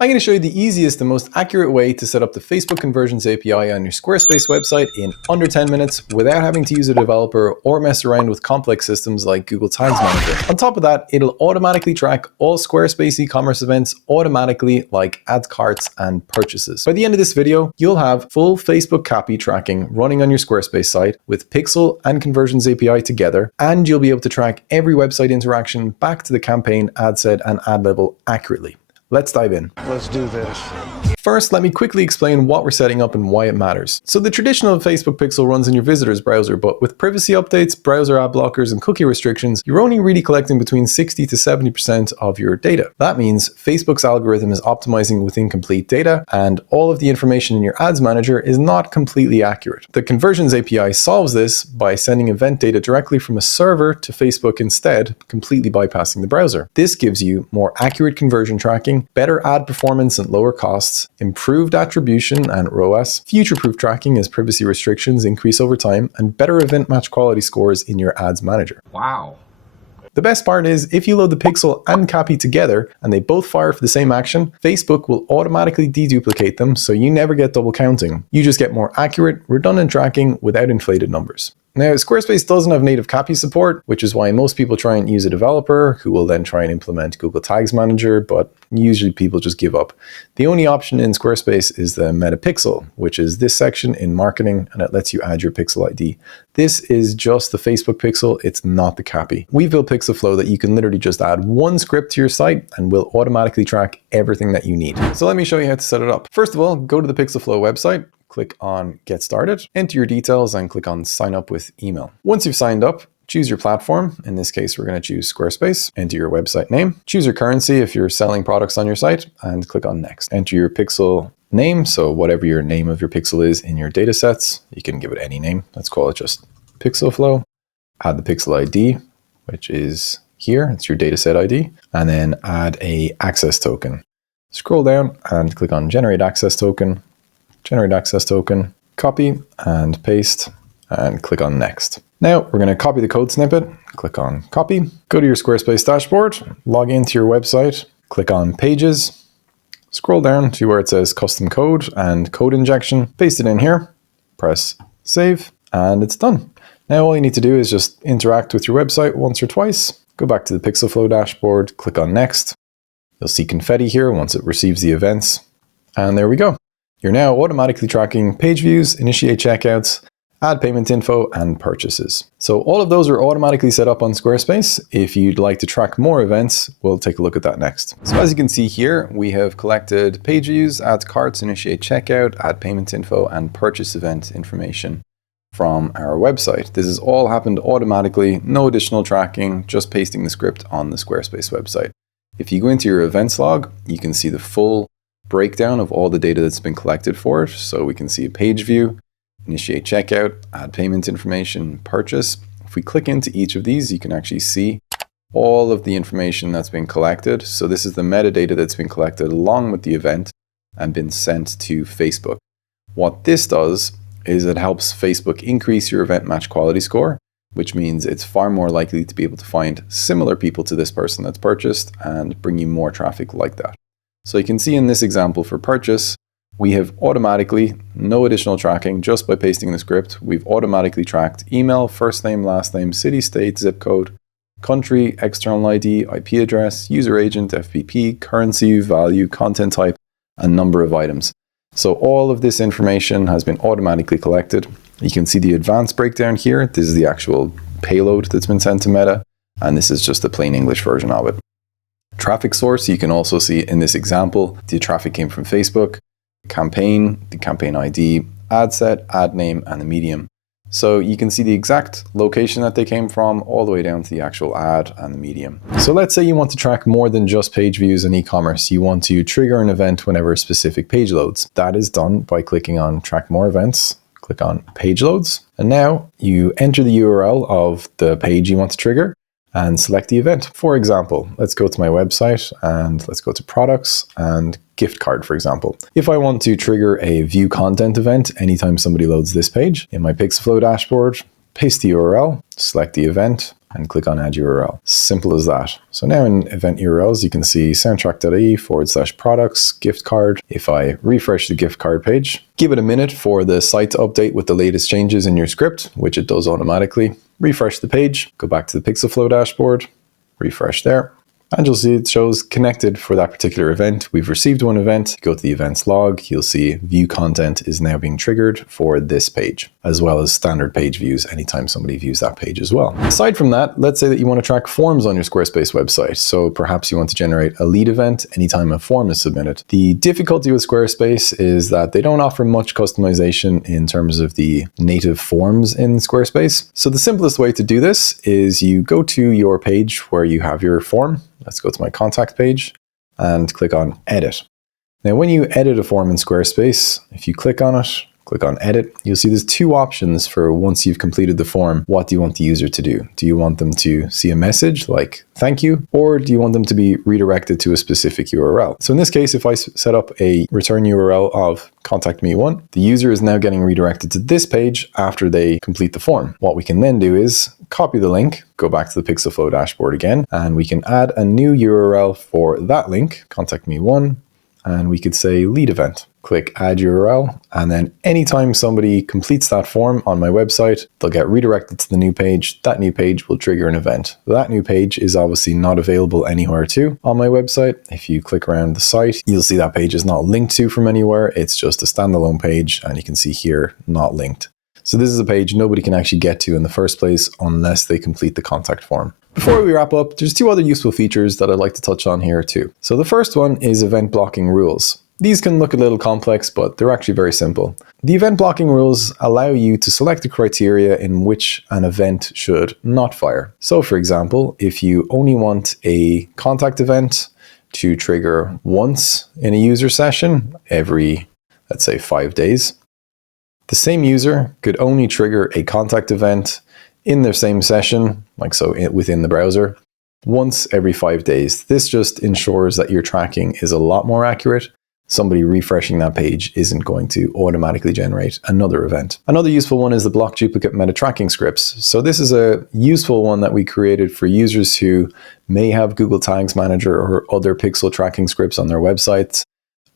I'm going to show you the easiest and most accurate way to set up the Facebook Conversions API on your Squarespace website in under 10 minutes without having to use a developer or mess around with complex systems like Google Tag Manager. On top of that, it'll automatically track all Squarespace e-commerce events automatically, like AddToCarts and purchases. By the end of this video, you'll have full Facebook CAPI tracking running on your Squarespace site with Pixel and Conversions API together, and you'll be able to track every website interaction back to the campaign, ad set, and ad level accurately. Let's dive in. Let's do this. First, let me quickly explain what we're setting up and why it matters. So the traditional Facebook Pixel runs in your visitor's browser, but with privacy updates, browser ad blockers, and cookie restrictions, you're only really collecting between 60 to 70% of your data. That means Facebook's algorithm is optimizing with incomplete data, and all of the information in your ads manager is not completely accurate. The Conversions API solves this by sending event data directly from a server to Facebook instead, completely bypassing the browser. This gives you more accurate conversion tracking, better ad performance and lower costs, improved attribution and ROAS, future-proof tracking as privacy restrictions increase over time, and better event match quality scores in your ads manager. Wow. The best part is, if you load the Pixel and CAPI together and they both fire for the same action, Facebook will automatically deduplicate them, so you never get double counting. You just get more accurate, redundant tracking without inflated numbers. Now, Squarespace doesn't have native CAPI support, which is why most people try and use a developer who will then try and implement Google Tags Manager, but usually people just give up. The only option in Squarespace is the Meta Pixel, which is this section in marketing, and it lets you add your pixel ID. This is just the Facebook pixel, it's not the CAPI. We've built PixelFlow that you can literally just add one script to your site and will automatically track everything that you need. So let me show you how to set it up. First of all, go to the PixelFlow website. Click on Get Started, enter your details, and click on Sign Up with Email. Once you've signed up, choose your platform. In this case, we're going to choose Squarespace. Enter your website name. Choose your currency if you're selling products on your site, and click on Next. Enter your pixel name, so whatever your name of your pixel is in your data sets. You can give it any name. Let's call it just PixelFlow. Add the pixel ID, which is here. It's your dataset ID. And then add a access token. Scroll down and click on Generate Access Token. Generate access token, copy and paste, and click on Next. Now we're going to copy the code snippet, click on Copy, go to your Squarespace dashboard, log into your website, click on Pages, scroll down to where it says Custom Code and Code Injection, paste it in here, press Save, and it's done. Now all you need to do is just interact with your website once or twice, go back to the PixelFlow dashboard, click on Next. You'll see confetti here once it receives the events, and there we go. You're now automatically tracking page views, initiate checkouts, AddPaymentInfo, and purchases. So all of those are automatically set up on Squarespace. If you'd like to track more events, we'll take a look at that next. So as you can see here, we have collected page views, AddToCarts, InitiateCheckout, AddPaymentInfo, and purchase event information from our website. This has all happened automatically, no additional tracking, just pasting the script on the Squarespace website. If you go into your events log, you can see the full breakdown of all the data that's been collected for it. So we can see a page view, initiate checkout, add payment information, purchase. If we click into each of these, you can actually see all of the information that's been collected. So this is the metadata that's been collected along with the event and been sent to Facebook. What this does is it helps Facebook increase your event match quality score, which means it's far more likely to be able to find similar people to this person that's purchased and bring you more traffic like that. So you can see in this example for purchase, we have automatically, no additional tracking, just by pasting the script, we've automatically tracked email, first name, last name, city, state, zip code, country, external ID, IP address, user agent, FPP, currency, value, content type, and number of items. So all of this information has been automatically collected. You can see the advanced breakdown here. This is the actual payload that's been sent to Meta, and this is just the plain English version of it. Traffic source, you can also see in this example, the traffic came from Facebook, campaign, the campaign ID, ad set, ad name, and the medium. So you can see the exact location that they came from all the way down to the actual ad and the medium. So let's say you want to track more than just page views in e-commerce. You want to trigger an event whenever a specific page loads. That is done by clicking on Track More Events, click on Page Loads, and now you enter the URL of the page you want to trigger and select the event. For example, let's go to my website and let's go to products and gift card, for example. If I want to trigger a view content event anytime somebody loads this page, in my PixelFlow dashboard, paste the URL, select the event, and click on Add URL. Simple as that. So now in event URLs, you can see soundtrack.ie/products, gift card. If I refresh the gift card page, give it a minute for the site to update with the latest changes in your script, which it does automatically. Refresh the page, go back to the PixelFlow dashboard, refresh there. And you'll see it shows connected for that particular event. We've received one event. Go to the events log. You'll see view content is now being triggered for this page, as well as standard page views anytime somebody views that page as well. Aside from that, let's say that you want to track forms on your Squarespace website. So perhaps you want to generate a lead event anytime a form is submitted. The difficulty with Squarespace is that they don't offer much customization in terms of the native forms in Squarespace. So the simplest way to do this is you go to your page where you have your form. Let's go to my contact page and click on edit. Now, when you edit a form in Squarespace, if you click on it, click on edit, you'll see there's two options for once you've completed the form. What do you want the user to do? Do you want them to see a message like thank you, or do you want them to be redirected to a specific URL? So in this case, if I set up a return URL of contact me one, the user is now getting redirected to this page after they complete the form. What we can then do is copy the link, go back to the PixelFlow dashboard again, and we can add a new URL for that link, contact me one, and we could say lead event. Click add URL, and then anytime somebody completes that form on my website, they'll get redirected to the new page. That new page will trigger an event. That new page is obviously not available anywhere too on my website. If you click around the site, you'll see that page is not linked to from anywhere. It's just a standalone page, and you can see here, not linked. So this is a page nobody can actually get to in the first place unless they complete the contact form. Before we wrap up, there's two other useful features that I'd like to touch on here too. So the first one is event blocking rules. These can look a little complex, but they're actually very simple. The event blocking rules allow you to select the criteria in which an event should not fire. So for example, if you only want a contact event to trigger once in a user session every, let's say, 5 days, the same user could only trigger a contact event in their same session, like so within the browser, once every 5 days. This just ensures that your tracking is a lot more accurate. Somebody refreshing that page isn't going to automatically generate another event. Another useful one is the block duplicate meta tracking scripts. So this is a useful one that we created for users who may have Google Tags Manager or other pixel tracking scripts on their websites.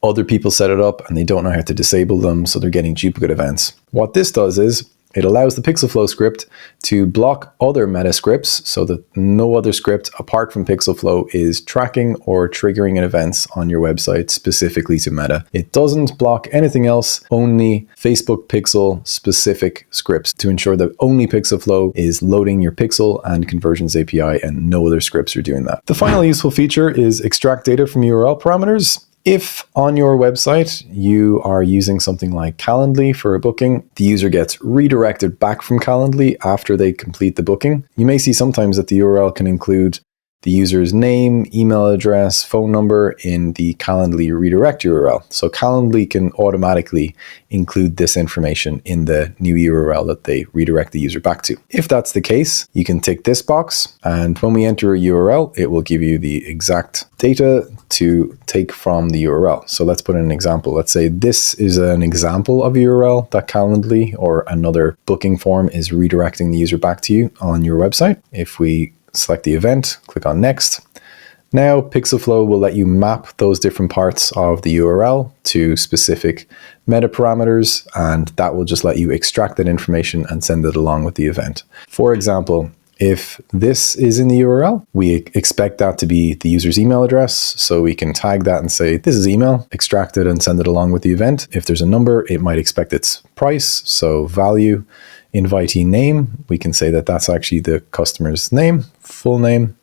Other people set it up and they don't know how to disable them, so they're getting duplicate events. What this does is it allows the PixelFlow script to block other meta scripts so that no other script apart from PixelFlow is tracking or triggering events on your website specifically to meta. It doesn't block anything else, only Facebook Pixel specific scripts to ensure that only PixelFlow is loading your Pixel and Conversions API and no other scripts are doing that. The final useful feature is extract data from URL parameters. If on your website you are using something like Calendly for a booking, the user gets redirected back from Calendly after they complete the booking. You may see sometimes that the URL can include the user's name, email address, phone number in the Calendly redirect URL. So Calendly can automatically include this information in the new URL that they redirect the user back to. If that's the case, you can tick this box, and when we enter a URL, it will give you the exact data to take from the URL. So let's put in an example. Let's say this is an example of a URL that Calendly or another booking form is redirecting the user back to you on your website. If we select the event, click on next. Now PixelFlow will let you map those different parts of the URL to specific meta parameters, and that will just let you extract that information and send it along with the event. For example, if this is in the URL, we expect that to be the user's email address. So we can tag that and say, this is email, extract it and send it along with the event. If there's a number, it might expect its price, so value. Invitee name, we can say that that's actually the customer's name, full name,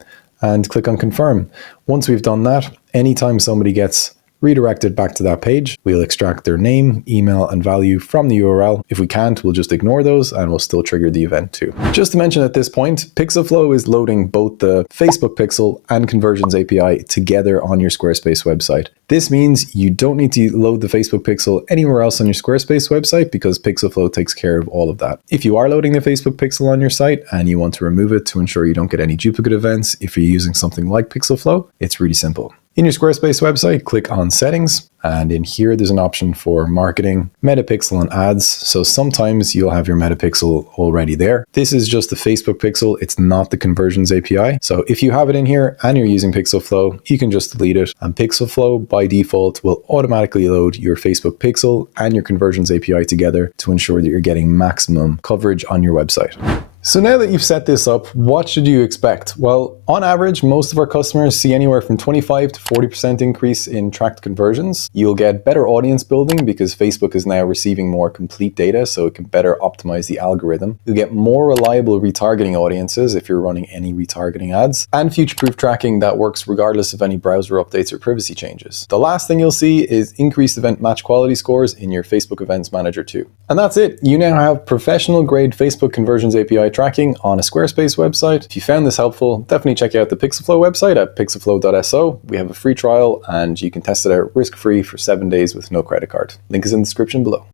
and click on confirm. Once we've done that, anytime somebody gets redirected back to that page, we'll extract their name, email, and value from the URL. If we can't, we'll just ignore those and we'll still trigger the event too. Just to mention at this point, PixelFlow is loading both the Facebook Pixel and Conversions API together on your Squarespace website. This means you don't need to load the Facebook Pixel anywhere else on your Squarespace website because PixelFlow takes care of all of that. If you are loading the Facebook Pixel on your site and you want to remove it to ensure you don't get any duplicate events, if you're using something like PixelFlow, it's really simple. In your Squarespace website, click on Settings, and in here there's an option for marketing, metapixel and ads. So sometimes you'll have your metapixel already there. This is just the Facebook pixel, it's not the conversions API. So if you have it in here and you're using PixelFlow, you can just delete it, and PixelFlow by default will automatically load your Facebook pixel and your conversions API together to ensure that you're getting maximum coverage on your website. So now that you've set this up, what should you expect? Well, on average, most of our customers see anywhere from 25 to 40% increase in tracked conversions. You'll get better audience building because Facebook is now receiving more complete data, so it can better optimize the algorithm. You'll get more reliable retargeting audiences if you're running any retargeting ads, and future-proof tracking that works regardless of any browser updates or privacy changes. The last thing you'll see is increased event match quality scores in your Facebook Events Manager too. And that's it. You now have professional-grade Facebook Conversions API tracking on a Squarespace website. If you found this helpful, definitely check out the PixelFlow website at pixelflow.so. We have a free trial and you can test it out risk-free for 7 days with no credit card. Link is in the description below.